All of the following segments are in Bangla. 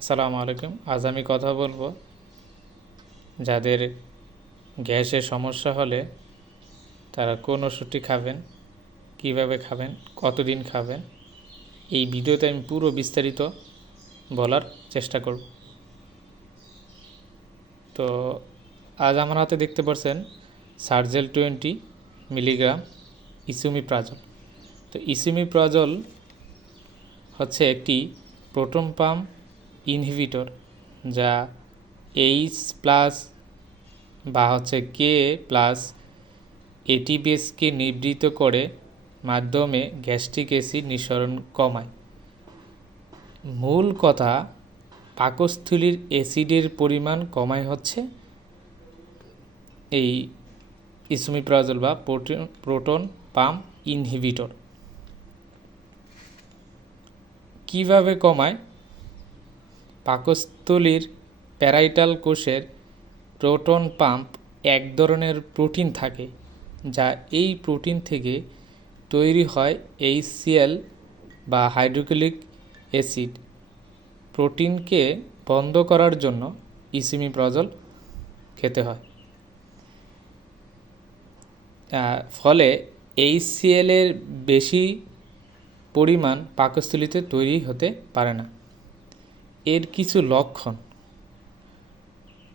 আসসালামু আলাইকুম। আজ আমি কথা বলবো যাদের গ্যাসের সমস্যা হলে তারা কোন ওষুধটি খাবেন, কিভাবে খাবেন, কতদিন খাবেন। এই ভিডিওতে আমি পুরো বিস্তারিত বলার চেষ্টা করব। তো আজ আমার হাতে দেখতে পাচ্ছেন সার্জেল 20 মিলিগ্রাম ইসুমিপ্রাজল। তো ইসুমিপ্রাজল হচ্ছে একটি প্রোটন পাম্প ইনহিবিটর, যা H+ বা K+ এটিপিএসকে নিবৃত করে মাধ্যমে গ্যাস্ট্রিক অ্যাসিড নিঃসরণ কমায়। মূল কথা, পাকস্থলীর অ্যাসিডের পরিমাণ কমায় হচ্ছে এই ইসুমিপ্রাজল বা প্রোটন পাম্প ইনহিবিটর। কিভাবে কমায়? পাকস্থলীর প্যারাইটাল কোষের প্রোটন পাম্প এক ধরনের প্রোটিন থাকে, যা এই প্রোটিন থেকে তৈরি হয় HCl বা হাইড্রোক্লোরিক অ্যাসিড। প্রোটিনকে বন্ধ করার জন্য ইসুমিপ্রাজল খেতে হয়। ফলে HCl এর বেশি পরিমাণ পাকস্থলীতে তৈরি হতে পারে না। এর কিছু লক্ষণ,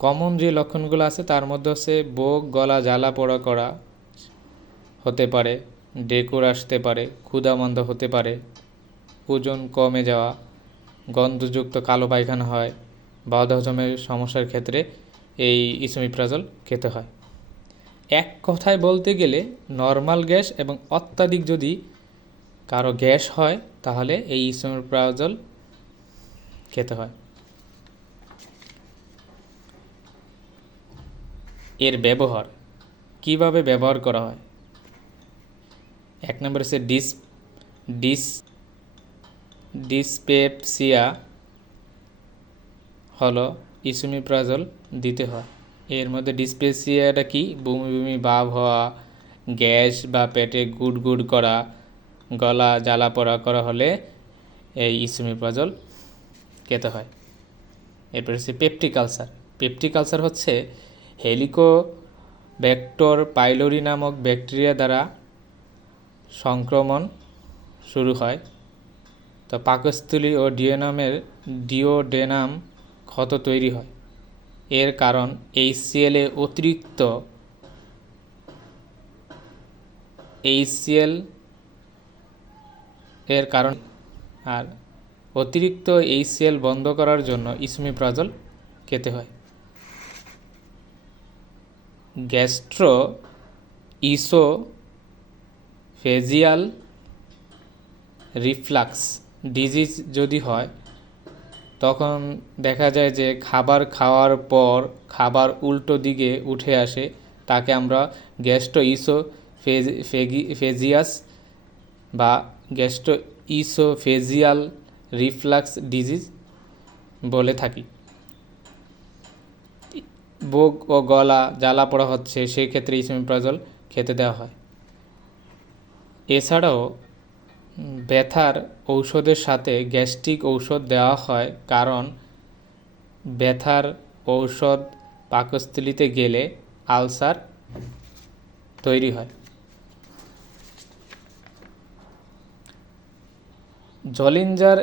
কমন যে লক্ষণগুলো আছে তার মধ্যে হচ্ছে বুক, গলা জ্বালা পোড়া করা হতে পারে, ডেকুর আসতে পারে, ক্ষুধামন্দা হতে পারে, ওজন কমে যাওয়া, গন্ধযুক্ত কালো পায়খানা হয়, বদহজমের সমস্যার ক্ষেত্রে এই ইসুমিপ্রাজল খেতে হয়। এক কথায় বলতে গেলে নর্মাল গ্যাস এবং অত্যাধিক যদি কারো গ্যাস হয় তাহলে এই ইসুমিপ্রাজল খেতে হয়। এর ব্যবহার, কিভাবে ব্যবহার করা হয়? এক নম্বর হচ্ছে ডিসপেপসিয়া হলো ইসুমিপ্রাজল দিতে হয়। এর মধ্যে ডিসপেপসিয়াটা কি? বমি বমি ভাব হওয়া, গ্যাস বা পেটে গুড় গুড় করা, গলা জ্বালা পোড়া করা হলে এই ইসুমিপ্রাজল খেতে হয়। এরপর হচ্ছে পেপটিক আলসার। পেপটিক আলসার হচ্ছে হেলিকোব্যাক্টর পাইলোরি নামক ব্যাকটেরিয়া দ্বারা সংক্রমণ শুরু হয়। তো পাকস্থলী ও ডিওডেনাম ক্ষত তৈরি হয়। এর কারণ HCl এর কারণ, আর অতিরিক্ত HCl বন্ধ করার জন্য ইসুমিপ্রাজল খেতে হয়। গ্যাস্ট্রো ইসোফেজিয়াল রিফ্লাক্স ডিজিজ যদি হয়, তখন দেখা যায় যে খাবার খাওয়ার পর খাবার উল্টো দিকে উঠে আসে, তাকে আমরা গ্যাস্ট্রো ইসোফেজিয়াস বা গ্যাস্ট্রো ইসোফেজিয়াল রিফ্লাক্স ডিজিজ বলে থাকি। বুক ও গলা জ্বালা পোড়া হচ্ছে, সেই ক্ষেত্রে ইসুমিপ্রাজল খেতে দেওয়া হয়। এছাড়াও ব্যথার ঔষধের সাথে গ্যাস্ট্রিক ঔষধ দেওয়া হয়, কারণ ব্যথার ঔষধ পাকস্থলীতে গেলে আলসার তৈরি হয়। জলিঞ্জার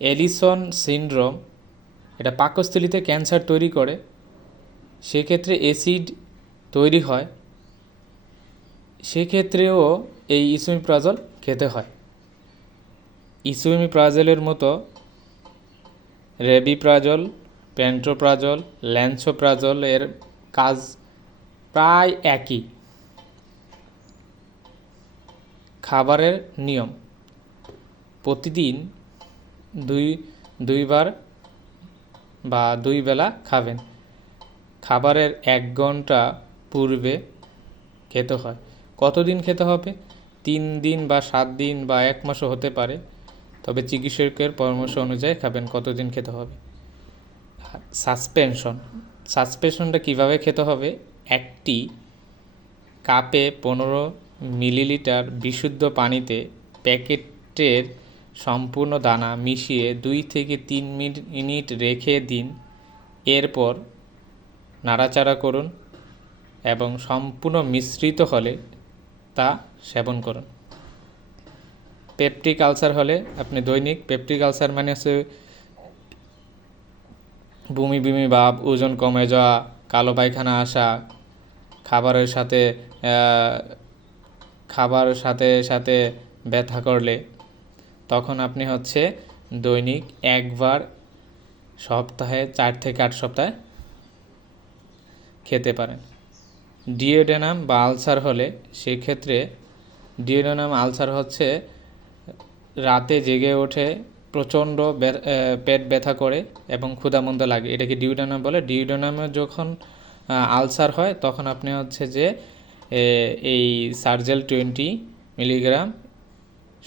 এলিসন সিনড্রোম, এটা পাকস্থলীতে ক্যান্সার তৈরি করে, সেক্ষেত্রে অ্যাসিড তৈরি হয়, সেক্ষেত্রেও এই ইসুমিপ্রাজল খেতে হয়। ইসুমিপ্রাজলের মতো রেবিপ্রাজল, প্যান্টোপ্রাজল, ল্যান্সোপ্রাজল এর কাজ প্রায় একই। খাবারের নিয়ম, প্রতিদিন দুইবার বা 2 বেলা খাবেন। খাবারের 1 ঘন্টা পূর্বে খেতে হয়। কতদিন খেতে হবে? 3 দিন বা 7 দিন বা 1 মাসও হতে পারে, তবে চিকিৎসকের পরামর্শ অনুযায়ী খাবেন কতদিন খেতে হবে। সাসপেনশনটা কিভাবে খেতে হবে? একটি কাপে 15 মিলিলিটার বিশুদ্ধ পানিতে প্যাকেটের সম্পূর্ণ দানা মিশিয়ে 2 থেকে 3 মিনিট রেখে দিন। এরপর নাড়াচাড়া করুন এবং সম্পূর্ণ মিশ্রিত হলে তা সেবন করুন। পেপটিক আলসার হলে আপনি দৈনিক, পেপটিক আলসার মানে হচ্ছে বমি বমি ভাব, ওজন কমে যাওয়া, কালো পায়খানা আসা, খাবারের সাথে ব্যথা করলে, তখন আপনি হচ্ছে দৈনিক একবার সপ্তাহে 4 থেকে 8 সপ্তাহে খেতে পারেন। ডিওডেনাম বা আলসার হলে সেক্ষেত্রে ডিওডেনাম আলসার হচ্ছে রাতে জেগে ওঠে, প্রচণ্ড পেট ব্যথা করে এবং ক্ষুধামন্দ লাগে, এটাকে ডিওডেনাম বলে। ডিওডেনামে যখন আলসার হয় তখন আপনি হচ্ছে যে এই সার্জেল 20 মিলিগ্রাম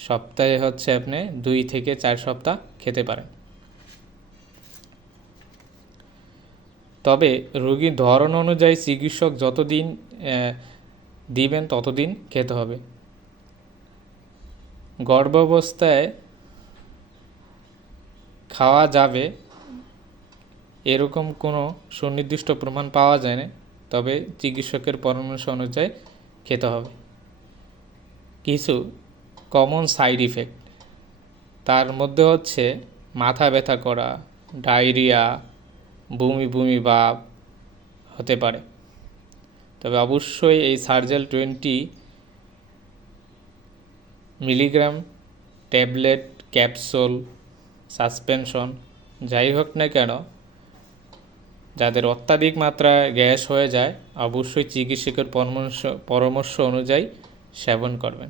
সপ্তাহে হচ্ছে আপনি 2 থেকে 4 সপ্তাহ খেতে পারেন। তবে রোগীর ধরন অনুযায়ী চিকিৎসক যতদিন দিবেন ততদিন খেতে হবে। গর্ভাবস্থায় খাওয়া যাবে এরকম কোনো সুনির্দিষ্ট প্রমাণ পাওয়া যায় না, তবে চিকিৎসকের পরামর্শ অনুযায়ী খেতে হবে। কিছু কমন সাইড ইফেক্ট, তার মধ্যে হচ্ছে মাথা ব্যথা করা, ডায়রিয়া, বমি বমি ভাব হতে পারে। তবে অবশ্যই এই Sergel 20 milligram tablet, capsule, suspension যাই হোক না কেন, যাদের অত্যাধিক মাত্রায় গ্যাস হয়ে যায় অবশ্যই চিকিৎসকের পরামর্শ অনুযায়ী সেবন করবেন।